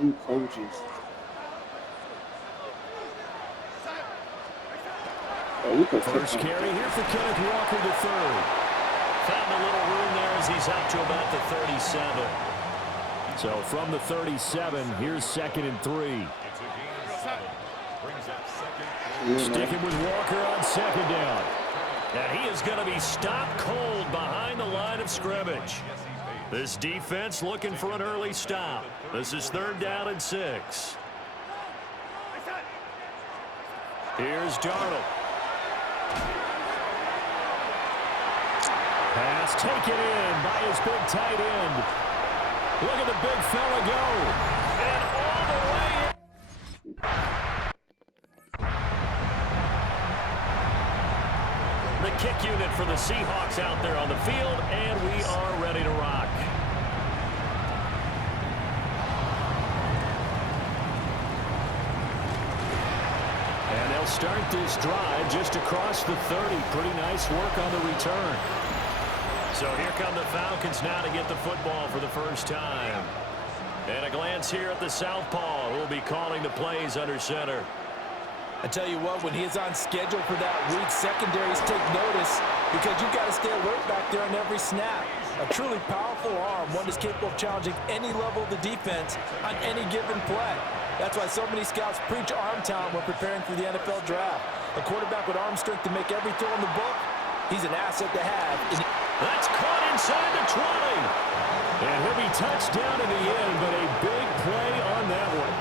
You coaches. Oh, we could First carry here for Kenneth Walker III. Found a little room there as he's out to about the 37. So from the 37, here's 2nd and 3. Sticking with Walker on 2nd down. And he is going to be stopped cold behind the line of scrimmage. This defense looking for an early stop. This is 3rd down and 6. Here's Darnold. Pass taken in by his big tight end. Look at the big fella go. And all the way in. The kick unit for the Seahawks out there on the field, and we are ready to rock. And they'll start this drive just across the 30. Pretty nice work on the return. So here come the Falcons now to get the football for the first time. And a glance here at the southpaw, who will be calling the plays under center. I tell you what, when he is on schedule for that weak, secondaries take notice because you've got to stay alert back there on every snap. A truly powerful arm, one that's capable of challenging any level of the defense on any given play. That's why so many scouts preach arm talent when preparing for the NFL draft. A quarterback with arm strength to make every throw in the book, he's an asset to have. That's caught inside the 20. And he'll be touched down in the end, but a big play on that one.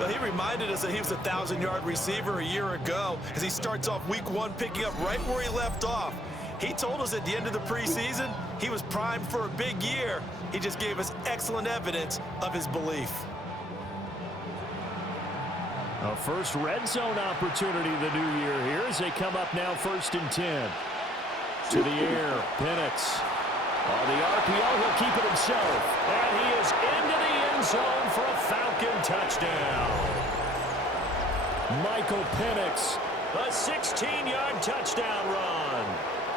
Well, he reminded us that he was a 1,000-yard receiver a year ago as he starts off week 1 picking up right where he left off. He told us at the end of the preseason he was primed for a big year. He just gave us excellent evidence of his belief. A first red zone opportunity the new year here as they come up now 1st and 10. To the air, Penix. On the RPO, he'll keep it himself. And he is into the end zone for a Falcon touchdown. Michael Penix, a 16-yard touchdown run.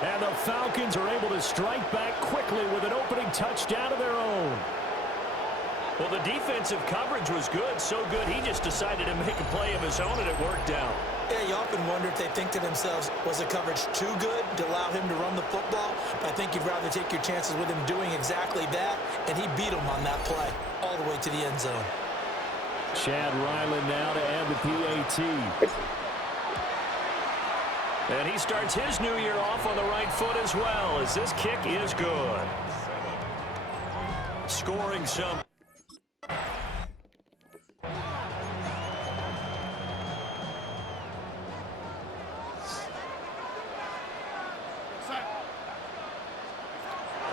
And the Falcons are able to strike back quickly with an opening touchdown of their own. Well, the defensive coverage was good, so good he just decided to make a play of his own, and it worked out. Yeah, you often wonder if they think to themselves, was the coverage too good to allow him to run the football? But I think you'd rather take your chances with him doing exactly that, and he beat him on that play all the way to the end zone. Chad Ryland now to add the PAT. And he starts his new year off on the right foot as well, as this kick is good. Scoring some.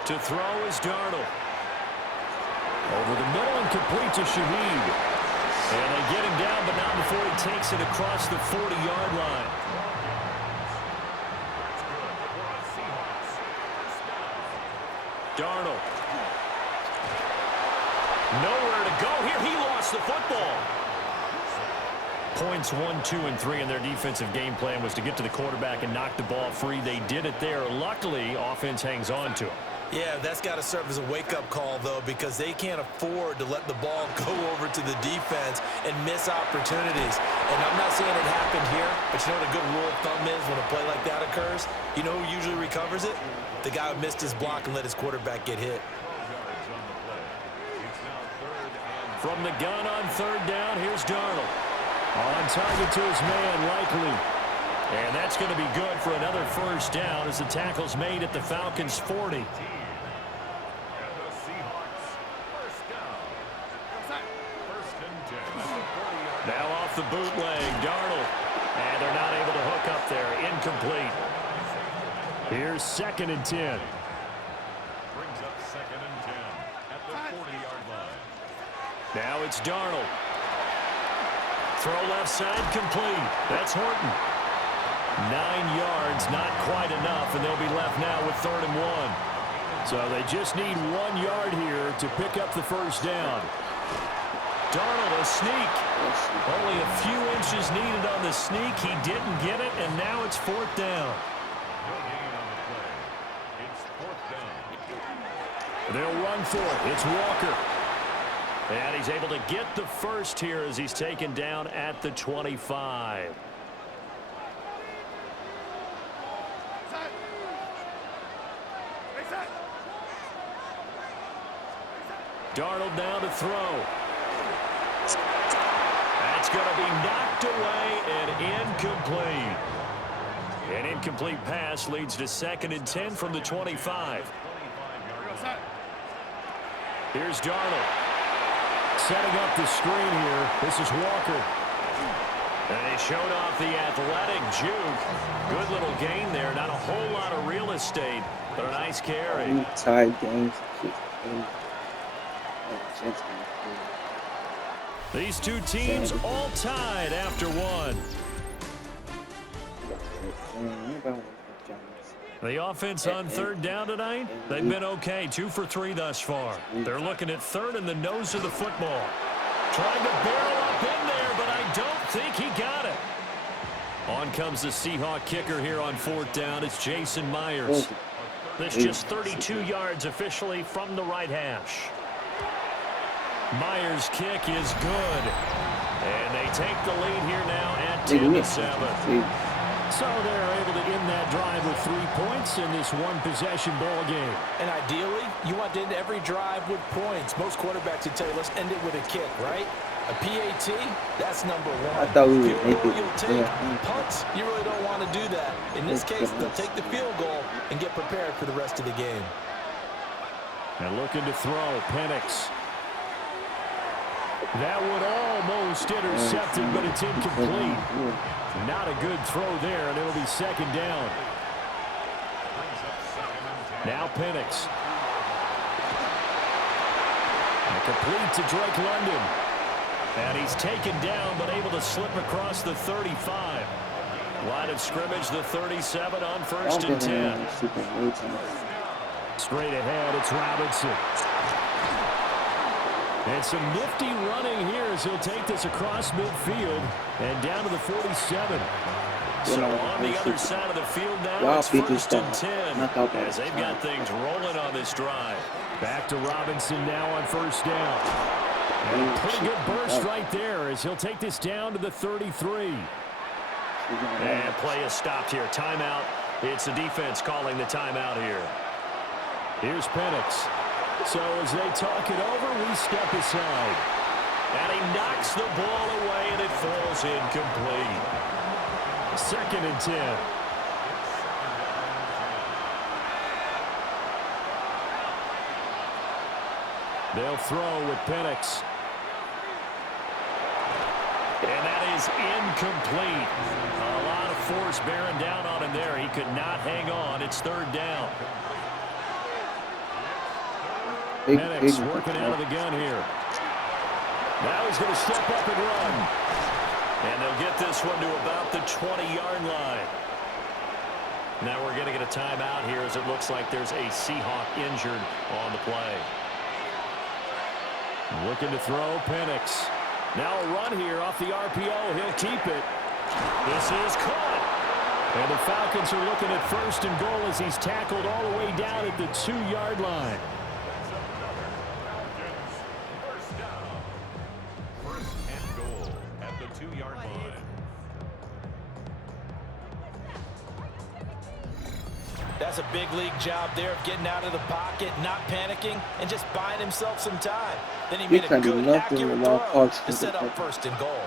To throw is Darnold. Over the middle and complete to Shaheed. And they get him down, but not before he takes it across the 40-yard line. Darnold. Nowhere to go here. He lost the football. Points 1, 2, and 3 in their defensive game plan was to get to the quarterback and knock the ball free. They did it there. Luckily, offense hangs on to him. Yeah, that's got to serve as a wake-up call, though, because they can't afford to let the ball go over to the defense and miss opportunities. And I'm not saying it happened here, but you know what a good rule of thumb is when a play like that occurs? You know who usually recovers it? The guy who missed his block and let his quarterback get hit. From the gun on 3rd down, here's Darnold. On target to his man, Likely. And that's going to be good for another first down as the tackle's made at the Falcons' 40. Now off the bootleg, Darnold. And they're not able to hook up there. Incomplete. Here's 2nd and 10. Brings up 2nd and 10 at the 40-yard line. Now it's Darnold. Throw left side, complete. That's Horton. 9 yards, not quite enough, and they'll be left now with 3rd and 1. So they just need 1 yard here to pick up the first down. Darnold, a sneak. Only a few inches needed on the sneak. He didn't get it, and now it's 4th down. No gain on the play. It's 4th down. They'll run for it. It's Walker. And he's able to get the first here as he's taken down at the 25. Darnold now to throw. That's going to be knocked away and incomplete. An incomplete pass leads to 2nd and 10 from the 25. Here's Darnold. Setting up the screen here. This is Walker. And he showed off the athletic juke. Good little gain there. Not a whole lot of real estate, but a nice carry. Tied games. These two teams all tied after one. The offense on 3rd down tonight, they've been okay. 2 for 3 thus far. They're looking at 3rd and the nose of the football. Trying to barrel up in there, but I don't think he got it. On comes the Seahawk kicker here on 4th down. It's Jason Myers. That's just 32 yards officially from the right hash. Myers' kick is good. And they take the lead here now at 10-7. So they're able to end that drive with 3 points in this one-possession ball game. And ideally, you want to end every drive with points. Most quarterbacks would tell you, let's end it with a kick, right? A PAT, that's number 1. I thought we would field make goal it. you'll take. Punts, you really don't want to do that. In this case, they'll take the field goal and get prepared for the rest of the game. And looking to throw, Penix. That would almost intercept it, but it's incomplete. Not a good throw there, and it'll be 2nd down. Now Penix. And complete to Drake London. And he's taken down, but able to slip across the 35. Line of scrimmage, the 37 on 1st and 10. Straight ahead, it's Robinson. And some nifty running here as he'll take this across midfield and down to the 47. So on the other side of the field now, it's 1st and 10 as they've got things rolling on this drive. Back to Robinson now on 1st down. And a pretty good burst right there as he'll take this down to the 33. And play is stopped here. Timeout. It's the defense calling the timeout here. Here's Penix. So as they talk it over, we step aside. And he knocks the ball away, and it falls incomplete. 2nd and 10. They'll throw with Penix. And that is incomplete. A lot of force bearing down on him there. He could not hang on. It's 3rd down. Penix working out of the gun here. Now he's going to step up and run. And they'll get this one to about the 20-yard line. Now we're going to get a timeout here as it looks like there's a Seahawk injured on the play. Looking to throw, Penix. Now a run here off the RPO. He'll keep it. This is caught. And the Falcons are looking at 1st and goal as he's tackled all the way down at the 2-yard line. That's a big league job there of getting out of the pocket, not panicking, and just buying himself some time. Then he made a good, accurate throw to set up 1st and goal.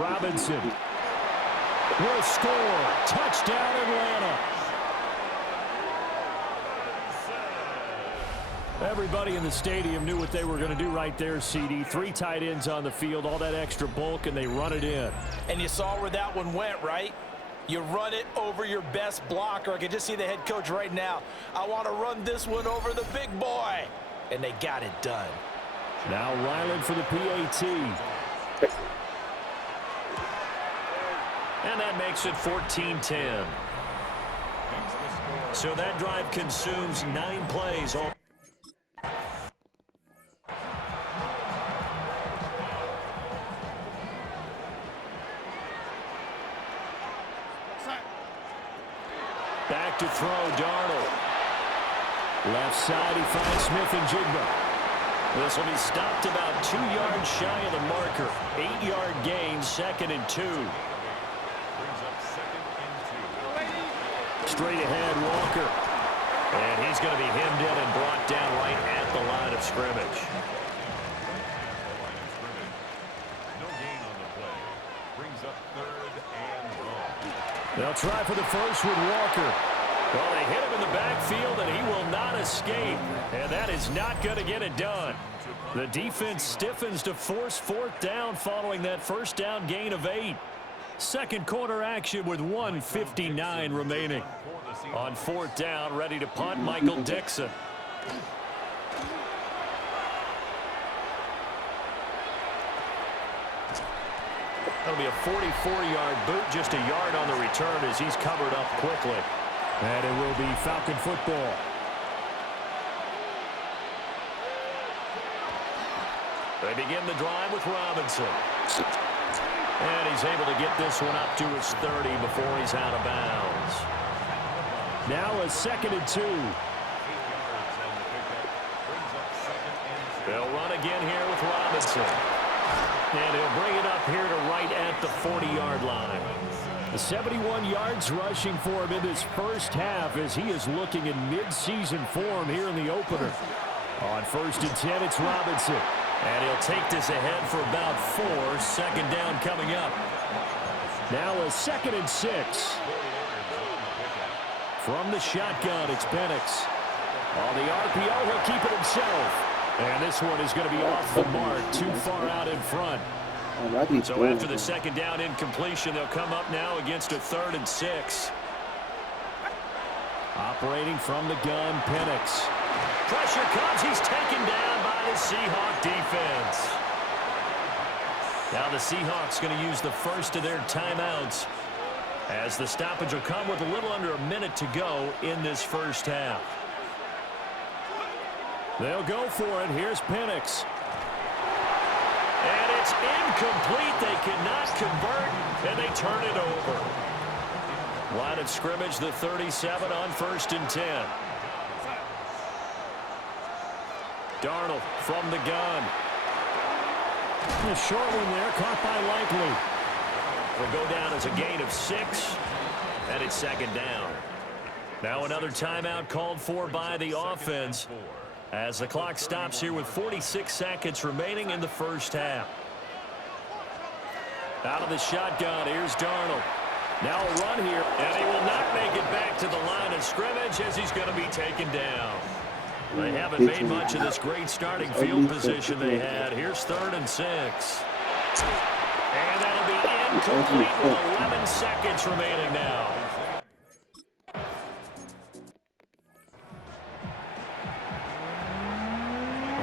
Robinson will score. Touchdown, Atlanta. Everybody in the stadium knew what they were going to do right there, CD. 3 tight ends on the field, all that extra bulk, and they run it in. And you saw where that one went, right? You run it over your best blocker. I can just see the head coach right now. I want to run this one over the big boy. And they got it done. Now Ryland for the PAT. And that makes it 14-10. So that drive consumes 9 plays. Back to throw, Darnold. Left side, he finds Smith and Jigba. This will be stopped about 2 yards shy of the marker. 8-yard gain, 2nd and 2. Brings up 2nd and 2. Straight ahead, Walker. And he's going to be hemmed in and brought down right at the line of scrimmage. No gain on the play. Brings up 3rd and long. They'll try for the first with Walker. Well, they hit him in the backfield, and he will not escape. And that is not going to get it done. The defense stiffens to force 4th down following that first down gain of 8. Second quarter action with 1:59 remaining. On 4th down, ready to punt, Michael Dixon. That'll be a 44-yard boot, just a yard on the return as he's covered up quickly. And it will be Falcon football. They begin the drive with Robinson. And he's able to get this one up to his 30 before he's out of bounds. Now a 2nd and 2. They'll run again here with Robinson. And he'll bring it up here to right at the 40-yard line. 71 yards rushing for him in this first half as he is looking in mid-season form here in the opener. On 1st and 10, it's Robinson. And he'll take this ahead for about 4. 2nd down coming up. Now a 2nd and 6. From the shotgun, it's Penix. On the RPO, he'll keep it himself. And this one is going to be off the mark, too far out in front. So after the 2nd down incompletion, they'll come up now against a 3rd and 6. Operating from the gun, Penix. Pressure comes. He's taken down by the Seahawk defense. Now the Seahawks going to use the first of their timeouts as the stoppage will come with a little under a minute to go in this first half. They'll go for it. Here's Penix. And it's incomplete. They cannot convert, and they turn it over. Line of scrimmage, the 37 on 1st and 10. Darnold from the gun. A short one there, caught by Likely. Will go down as a gain of 6, and it's 2nd down. Now another timeout called for by the offense as the clock stops here with 46 seconds remaining in the first half. Out of the shotgun, here's Darnold. Now a run here, and he will not make it back to the line of scrimmage as he's going to be taken down. They haven't made much of this great starting field position they had. Here's 3rd and 6. And that'll be incomplete with 11 seconds remaining now.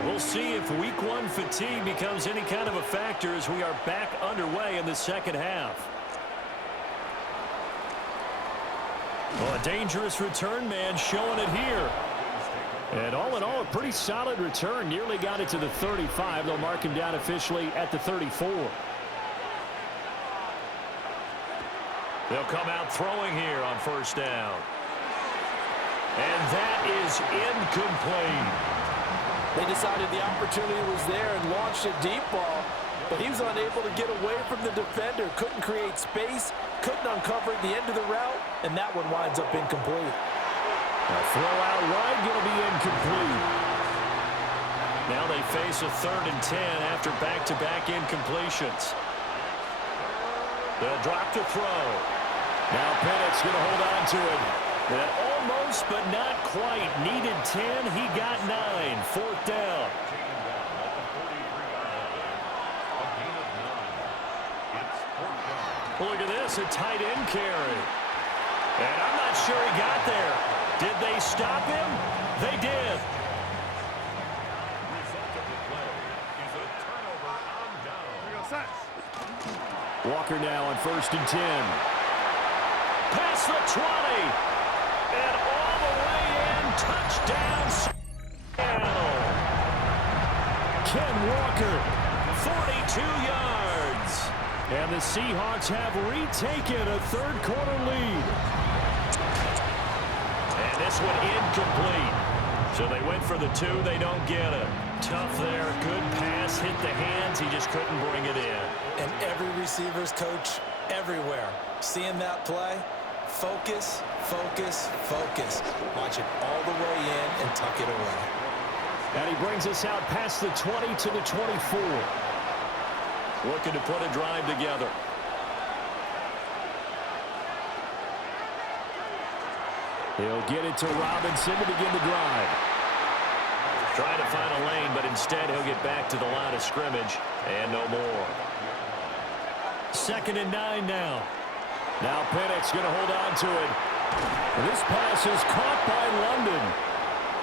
We'll see if week 1 fatigue becomes any kind of a factor as we are back underway in the second half. Well, a dangerous return man showing it here. And all in all, a pretty solid return. Nearly got it to the 35. They'll mark him down officially at the 34. They'll come out throwing here on 1st down. And that is incomplete. They decided the opportunity was there and launched a deep ball, but he was unable to get away from the defender, couldn't create space, couldn't uncover the end of the route, and that one winds up incomplete. A throw out wide going to be incomplete. Now they face a 3rd and 10 after back-to-back incompletions. They'll drop the throw. Now Penix going to hold on to it. That almost but not quite needed 10. He got 9. 4th down. Well, look at this, a tight end carry. And I'm not sure he got there. Did they stop him? They did. Result of the play is a turnover on down. Walker now on 1st and 10. Past the 20. And all the way in. Touchdown, Seattle. Ken Walker, 42 yards. And the Seahawks have retaken a 3rd quarter lead. And this one incomplete. So they went for the 2. They don't get it. Tough there. Good pass. Hit the hands. He just couldn't bring it in. And every receiver's coach everywhere. Seeing that play, focus, focus, focus. Watch it all the way in and tuck it away. And he brings us out past the 20 to the 24. Looking to put a drive together. He'll get it to Robinson to begin the drive. Trying to find a lane, but instead he'll get back to the line of scrimmage and no more. 2nd and 9 now. Now Penix going to hold on to it. This pass is caught by London.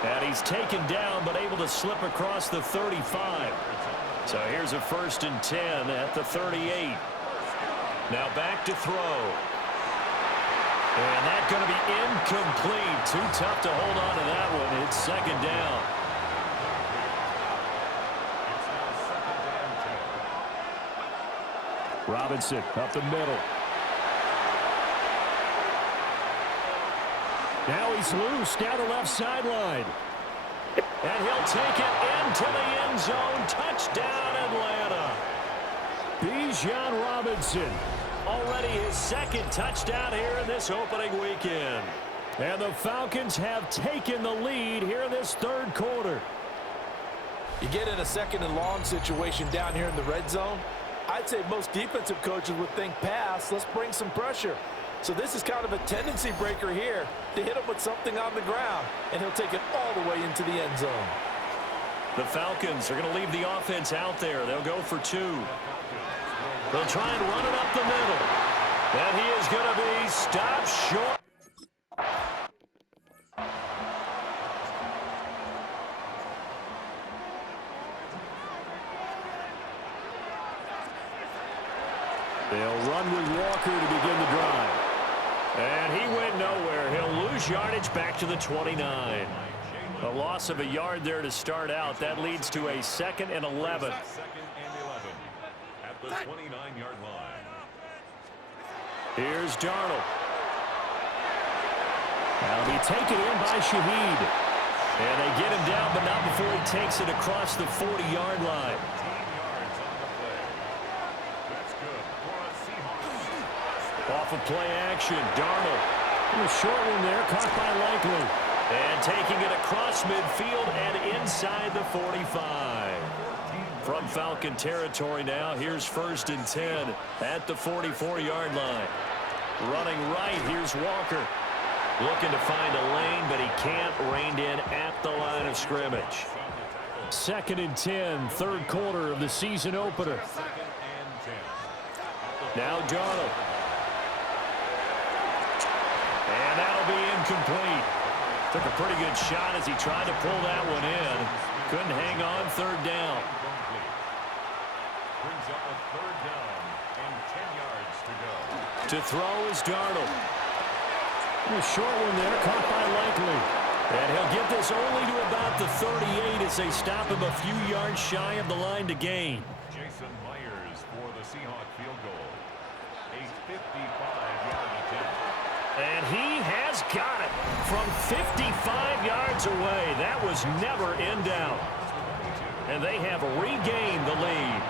And he's taken down, but able to slip across the 35. So here's a 1st and 10 at the 38. Now back to throw. And that's going to be incomplete. Too tough to hold on to that one. It's 2nd down. Robinson up the middle. Now he's loose down the left sideline. And he'll take it into the end zone. Touchdown, Atlanta. Bijan Robinson. Already his 2nd touchdown here in this opening weekend. And the Falcons have taken the lead here in this 3rd quarter. You get in a 2nd and long situation down here in the red zone. I'd say most defensive coaches would think pass. Let's bring some pressure. So this is kind of a tendency breaker here to hit him with something on the ground. And he'll take it all the way into the end zone. The Falcons are going to leave the offense out there. They'll go for 2. They'll try and run it up the middle. And he is going to be stopped short. They'll run with Walker to begin the drive. And he went nowhere. He'll lose yardage back to the 29. A loss of a yard there to start out. That leads to a 2nd and 11. 2nd and 11 at the 29-yard line. Here's Darnold. That'll be taken in by Shaheed. And they get him down, but not before he takes it across the 40-yard line. 15 yards on the play. That's good for a Seahawks. Off of play action, Darnold. A short one there, caught by Likely. And taking it across midfield and inside the 45. From Falcon territory now, here's 1st and 10 at the 44-yard line. Running right, here's Walker. Looking to find a lane, but he can't. Reined in at the line of scrimmage. 2nd and 10, 3rd quarter of the season opener. Now Darnold. And that'll be incomplete. Took a pretty good shot as he tried to pull that one in. Couldn't hang on. 3rd down. Brings up a 3rd down and 10 yards to go. To throw is Darnold. A short one there, caught by Likely. And he'll get this only to about the 38 as they stop him a few yards shy of the line to gain. Jason Myers for the Seahawk field goal. A 55-yard attempt. And he has got it from 55 yards away. That was never in doubt. And they have regained the lead.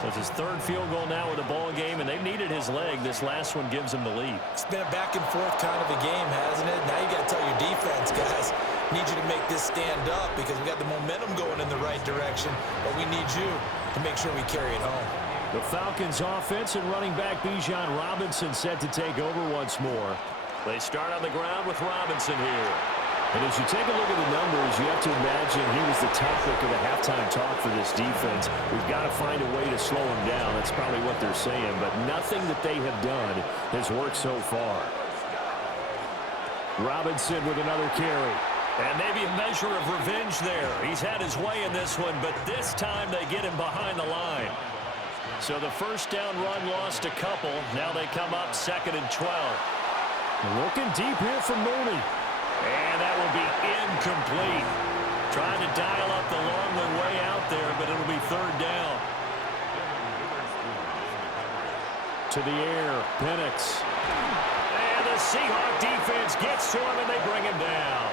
So it's his 3rd field goal now with the ball game, and they've needed his leg. This last one gives him the lead. It's been a back and forth kind of a game, hasn't it? Now you got to tell your defense, guys, need you to make this stand up because we got the momentum going in the right direction, but we need you to make sure we carry it home. The Falcons offense and running back Bijan Robinson set to take over once more. They start on the ground with Robinson here. And as you take a look at the numbers, you have to imagine he was the topic of the halftime talk for this defense. We've got to find a way to slow him down. That's probably what they're saying. But nothing that they have done has worked so far. Robinson with another carry. And maybe a measure of revenge there. He's had his way in this one, but this time they get him behind the line. So the 1st down run lost a couple. Now they come up 2nd and 12. Looking deep here for Mooney. And that will be incomplete. Trying to dial up the long way out there, but it'll be 3rd down. To the air, Penix. And the Seahawk defense gets to him, and they bring him down.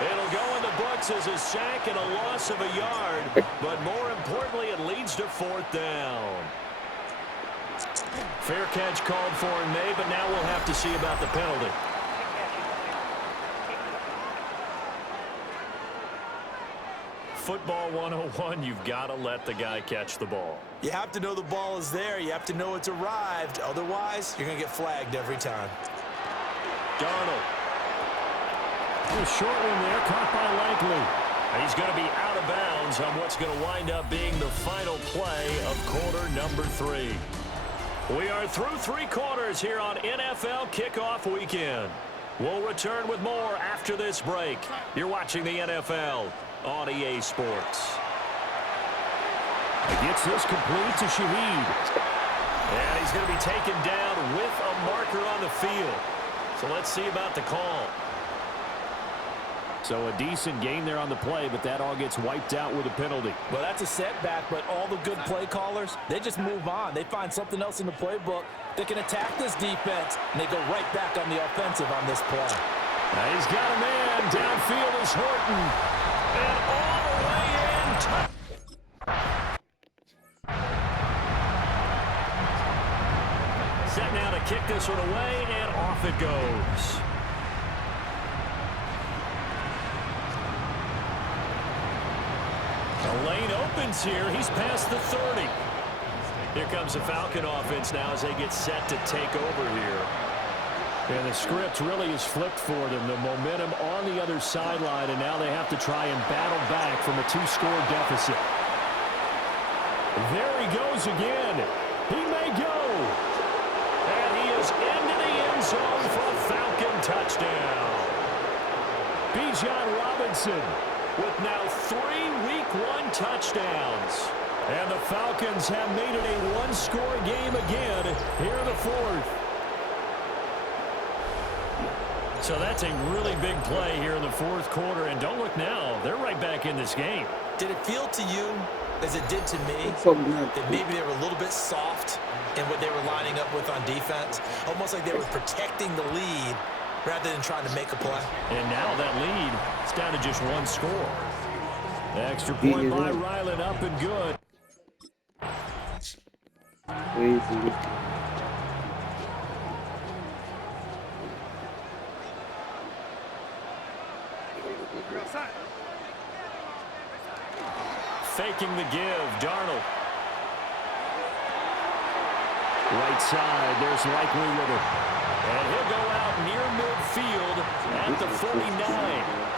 It'll go in the books as a sack and a loss of a yard, but more importantly, it leads to 4th down. Fair catch called for in May, but now we'll have to see about the penalty. Football 101, you've got to let the guy catch the ball. You have to know the ball is there. You have to know it's arrived. Otherwise, you're going to get flagged every time. Darnold. A short one there, caught by Likely. He's going to be out of bounds on what's going to wind up being the final play of quarter number 3. We are through 3 quarters here on NFL Kickoff Weekend. We'll return with more after this break. You're watching the NFL on EA Sports. He gets this complete to Shaheed. And he's going to be taken down with a marker on the field. So let's see about the call. So a decent gain there on the play, but that all gets wiped out with a penalty. Well, that's a setback, but all the good play callers, they just move on. They find something else in the playbook that can attack this defense, and they go right back on the offensive on this play. Now he's got a man. Downfield is Horton. And all the way in. Set now to kick this one away, and off it goes. The lane opens here. He's past the 30. Here comes the Falcon offense now as they get set to take over here. And the script really is flipped for them. The momentum on the other sideline, and now they have to try and battle back from a 2-score deficit. There he goes again. He may go. And he is into the end zone for a Falcon touchdown. Bijan Robinson with now 3 Week 1 touchdowns. And the Falcons have made it a 1-score game again here in the 4th. So that's a really big play here in the 4th quarter. And don't look now. They're right back in this game. Did it feel to you, as it did to me, that maybe they were a little bit soft in what they were lining up with on defense? Almost like they were protecting the lead rather than trying to make a play. And now that lead is down to just 1 score. Extra point by Ryland, up and good. Faking the give, Darnold. Right side, there's Likely with it. And he'll go out near midfield at the 49.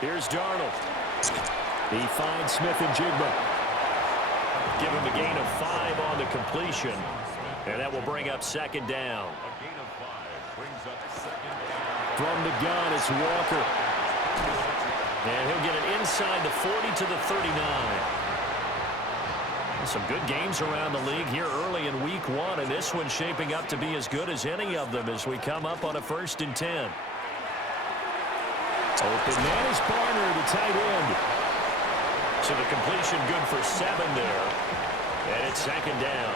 Here's Darnold. He finds Smith and Jigba. Give him a gain of 5 on the completion. And that will bring up 2nd down. From the gun, it's Walker. And he'll get it inside the 40 to the 39. Some good games around the league here early in Week 1, and this one's shaping up to be as good as any of them as we come up on a 1st and 10. Open man is Barner, the tight end. So the completion good for 7 there. And it's 2nd down.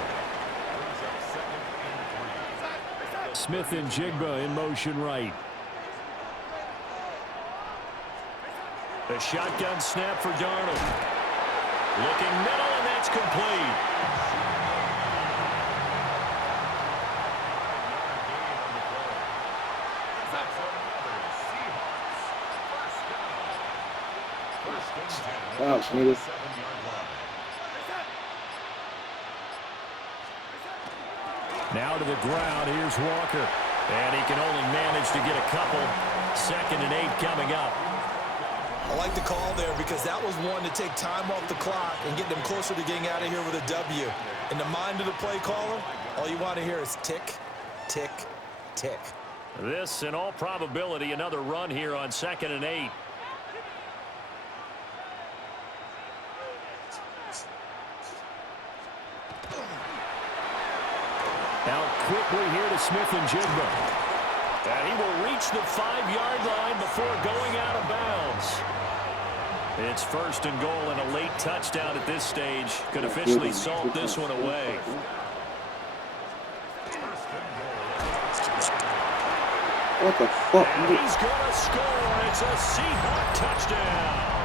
Smith and Jigba in motion right. A shotgun snap for Darnold. Looking middle, and that's complete. Wow, niggas. Now to the ground, here's Walker. And he can only manage to get a couple. 2nd and 8 coming up. I like the call there because that was one to take time off the clock and get them closer to getting out of here with a W. In the mind of the play caller, all you want to hear is tick, tick, tick. This, in all probability, another run here on 2nd and 8. Out quickly here to Smith and Jigba. And he will reach the 5-yard line before going out of bounds. It's first and goal and a late touchdown at this stage. Could officially salt this one away. What the fuck? And he's going to score. It's a Seahawk touchdown.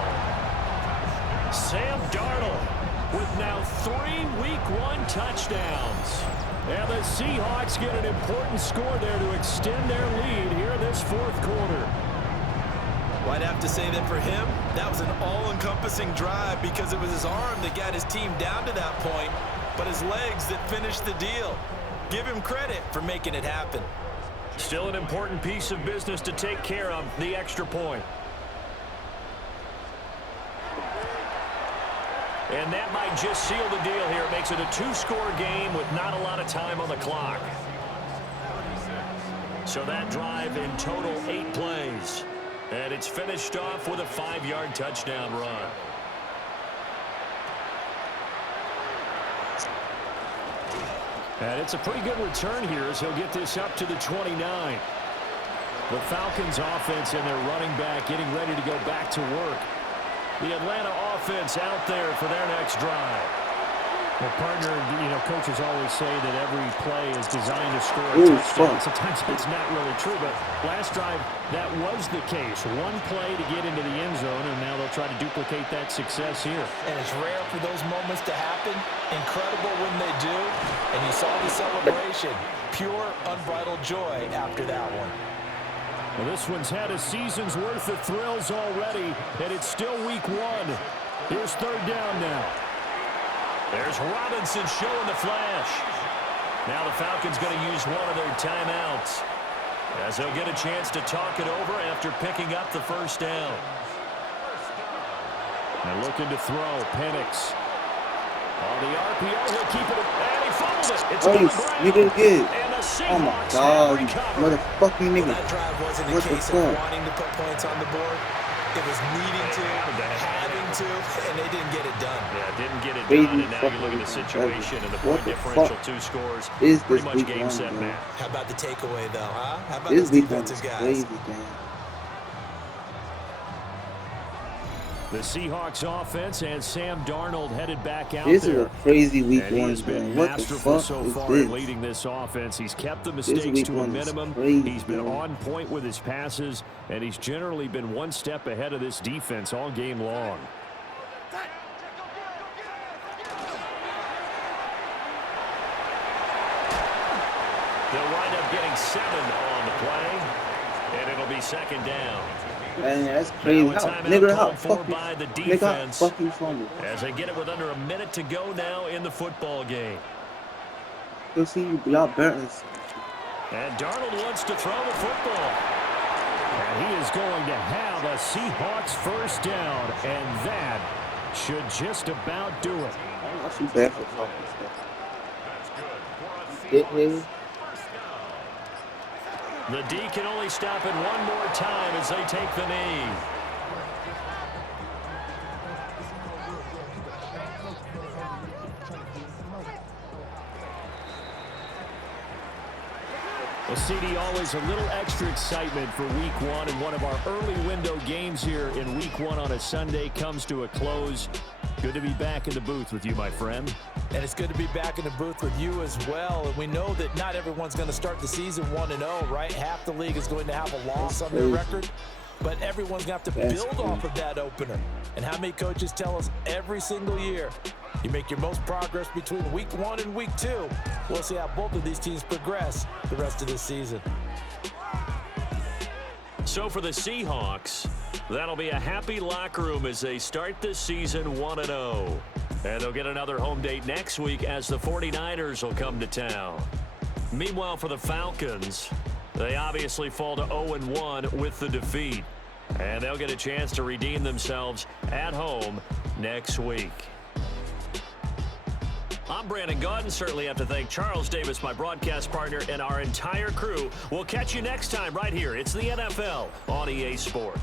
Sam Darnold with now 3 Week 1 touchdowns. And the Seahawks get an important score there to extend their lead here this fourth quarter. Well, I'd have to say that for him, that was an all-encompassing drive because it was his arm that got his team down to that point, but his legs that finished the deal. Give him credit for making it happen. Still an important piece of business to take care of, the extra point. And that might just seal the deal here. It makes it a 2-score game with not a lot of time on the clock. So that drive in total 8 plays. And it's finished off with a 5-yard touchdown run. And it's a pretty good return here as he'll get this up to the 29. The Falcons offense and their running back getting ready to go back to work. The Atlanta offense out there for their next drive. Well, partner, coaches always say that every play is designed to score a Ooh, touchdown. fuck. Sometimes it's not really true, but last drive, that was the case. One play to get into the end zone, and now they'll try to duplicate that success here. And it's rare for those moments to happen. Incredible when they do. And you saw the celebration. Pure, unbridled joy after that one. Well, this one's had a season's worth of thrills already, and it's still week 1. Here's third down now. There's Robinson showing the flash. Now the Falcons going to use one of their timeouts as they'll get a chance to talk it over after picking up the first down. And looking to throw, Penix. On the RPO, he'll keep it, and he fumbled it. It's on the ground. You did good. And the Oh my Seahawks god, have recovered. motherfucking nigga. That drive wasn't a What the case of fuck? wanting to put points on the board. It was needing to, having to, and they didn't get it done. Yeah, didn't get it Crazy done, and now you look at the fucking situation and the what point the differential, fuck 2 scores, is pretty this much week game, one, set, bro? match. How about the takeaway, though, huh? How about This those week one is defensive guys? crazy, man. The Seahawks offense and Sam Darnold headed back out This is there. a crazy week And he one, has been man. What the masterful fuck so is far in this? leading this offense. He's kept the mistakes week to a one is minimum. crazy, He's been bro. on point with his passes, and he's generally been one step ahead of this defense all game long. They'll wind up getting 7 on the play, and it'll be second down. Man, that's crazy. Now a How, timeout nigga, how called for fucking, by the nigga, how defense fucking fumble? as they get it with under a minute to go now in the football game. You'll see y'all burnt. And Darnold wants to throw the football. And he is going to have a Seahawks first down, and that should just about do it. I feel bad for fucking stuff. Dick nigga. The D can only stop it one more time as they take the knee. Well, CD, always a little extra excitement for week 1, and one of our early window games here in week 1 on a Sunday comes to a close. Good to be back in the booth with you, my friend. And it's good to be back in the booth with you as well. And we know that not everyone's going to start the season 1-0, right? Half the league is going to have a loss on their record. But everyone's going to have to build off of that opener. And how many coaches tell us every single year, you make your most progress between week 1 and week 2. We'll see how both of these teams progress the rest of this season. So for the Seahawks, that'll be a happy locker room as they start this season 1-0. And they'll get another home date next week as the 49ers will come to town. Meanwhile, for the Falcons, they obviously fall to 0-1 with the defeat. And they'll get a chance to redeem themselves at home next week. I'm Brandon Gaudin. Certainly have to thank Charles Davis, my broadcast partner, and our entire crew. We'll catch you next time right here. It's the NFL on EA Sports.